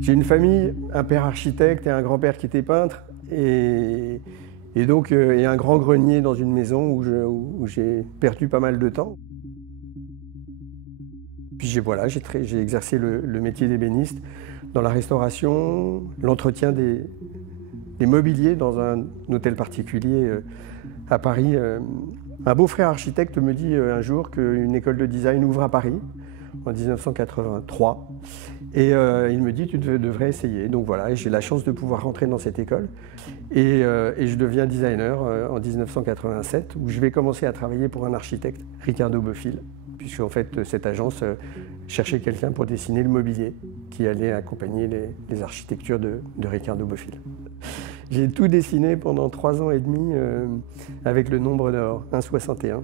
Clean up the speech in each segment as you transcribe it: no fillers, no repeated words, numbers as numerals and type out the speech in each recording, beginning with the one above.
J'ai une famille, un père architecte et un grand-père qui était peintre, et donc un grand grenier dans une maison où j'ai perdu pas mal de temps. Puis voilà, j'ai exercé le métier d'ébéniste dans la restauration, l'entretien des mobiliers dans un hôtel particulier à Paris. Un beau-frère architecte me dit un jour qu'une école de design ouvre à Paris en 1983. Et il me dit, tu devrais essayer. Donc voilà, j'ai la chance de pouvoir rentrer dans cette école. Et je deviens designer en 1987, où je vais commencer à travailler pour un architecte, Ricardo Bofill, puisque en fait, cette agence cherchait quelqu'un pour dessiner le mobilier qui allait accompagner les architectures de Ricardo Bofill. J'ai tout dessiné pendant 3 ans et demi avec le nombre d'or, 1,61.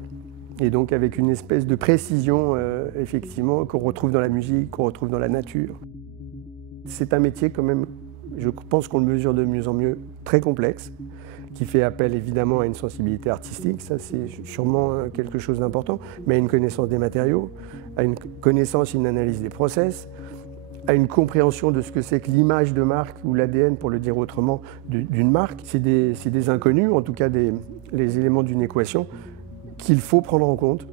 Et donc avec une espèce de précision, effectivement, qu'on retrouve dans la musique, qu'on retrouve dans la nature. C'est un métier quand même, je pense qu'on le mesure de mieux en mieux, très complexe, qui fait appel évidemment à une sensibilité artistique, ça c'est sûrement quelque chose d'important, mais à une connaissance des matériaux, à une connaissance et une analyse des process, à une compréhension de ce que c'est que l'image de marque ou l'ADN, pour le dire autrement, d'une marque. C'est des inconnus, en tout cas les éléments d'une équation, qu'il faut prendre en compte.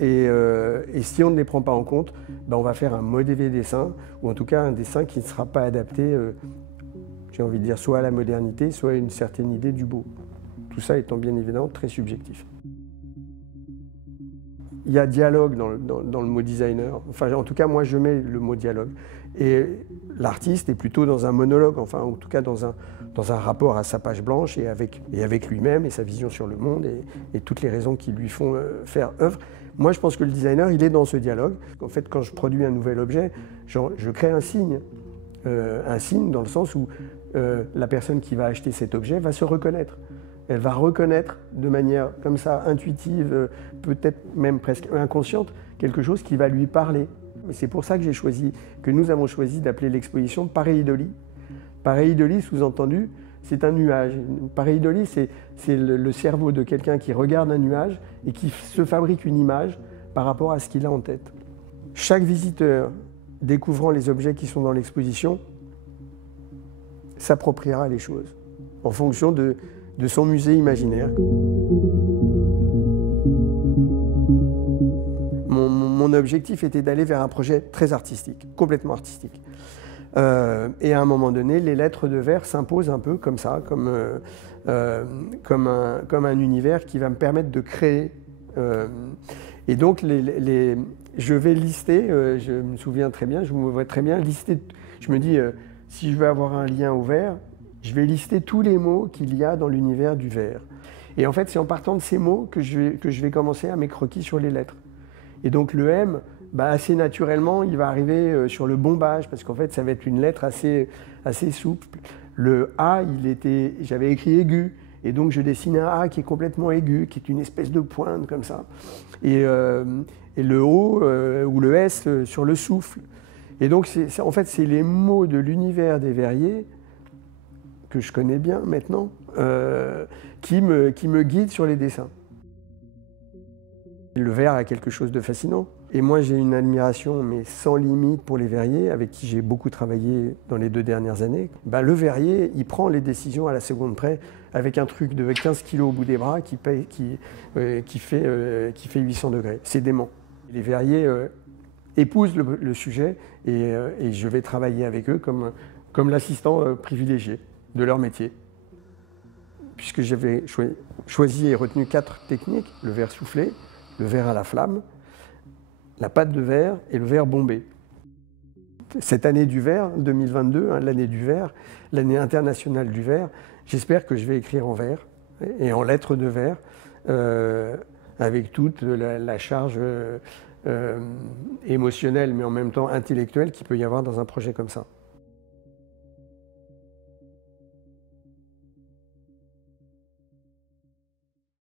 Et si on ne les prend pas en compte, ben on va faire un mauvais dessin, ou en tout cas un dessin qui ne sera pas adapté, j'ai envie de dire, soit à la modernité, soit à une certaine idée du beau. Tout ça étant bien évidemment très subjectif. Il y a dialogue dans le mot designer, enfin en tout cas moi je mets le mot dialogue. Et l'artiste est plutôt dans un monologue, enfin en tout cas dans un rapport à sa page blanche et avec lui-même et sa vision sur le monde et toutes les raisons qui lui font faire œuvre. Moi je pense que le designer il est dans ce dialogue. En fait quand je produis un nouvel objet, je crée un signe dans le sens où la personne qui va acheter cet objet va se reconnaître. Elle va reconnaître de manière comme ça, intuitive, peut-être même presque inconsciente, quelque chose qui va lui parler. C'est pour ça que nous avons choisi d'appeler l'exposition pareidolie. Pareidolie, sous-entendu, c'est un nuage. Pareidolie, c'est le cerveau de quelqu'un qui regarde un nuage et qui se fabrique une image par rapport à ce qu'il a en tête. Chaque visiteur découvrant les objets qui sont dans l'exposition s'appropriera les choses en fonction de son musée imaginaire. Mon objectif était d'aller vers un projet très artistique, complètement artistique. Et à un moment donné, les lettres de verre s'imposent un peu comme ça, comme un univers qui va me permettre de créer. Et donc, je vais lister, je me souviens très bien, je me vois très bien lister, je me dis, si je veux avoir un lien au verre, je vais lister tous les mots qu'il y a dans l'univers du verre. Et en fait, c'est en partant de ces mots que je vais commencer à mes croquis sur les lettres. Et donc le M, assez naturellement, il va arriver sur le bombage, parce qu'en fait, ça va être une lettre assez souple. Le A, j'avais écrit aigu, et donc je dessine un A qui est complètement aigu, qui est une espèce de pointe comme ça. Et le O ou le S sur le souffle. Et donc, en fait, c'est les mots de l'univers des verriers que je connais bien maintenant, qui me guident sur les dessins. Le verre a quelque chose de fascinant. Et moi, j'ai une admiration, mais sans limite, pour les verriers, avec qui j'ai beaucoup travaillé dans les 2 dernières années. Le verrier, il prend les décisions à la seconde près, avec un truc de 15 kg au bout des bras qui fait 800 degrés. C'est dément. Les verriers épousent le sujet, et je vais travailler avec eux comme l'assistant privilégié de leur métier. Puisque j'avais choisi et retenu 4 techniques, le verre soufflé, le verre à la flamme, la pâte de verre et le verre bombé. Cette année du verre, 2022, l'année du verre, l'année internationale du verre, j'espère que je vais écrire en verre et en lettres de verre, avec toute la charge émotionnelle mais en même temps intellectuelle qu'il peut y avoir dans un projet comme ça.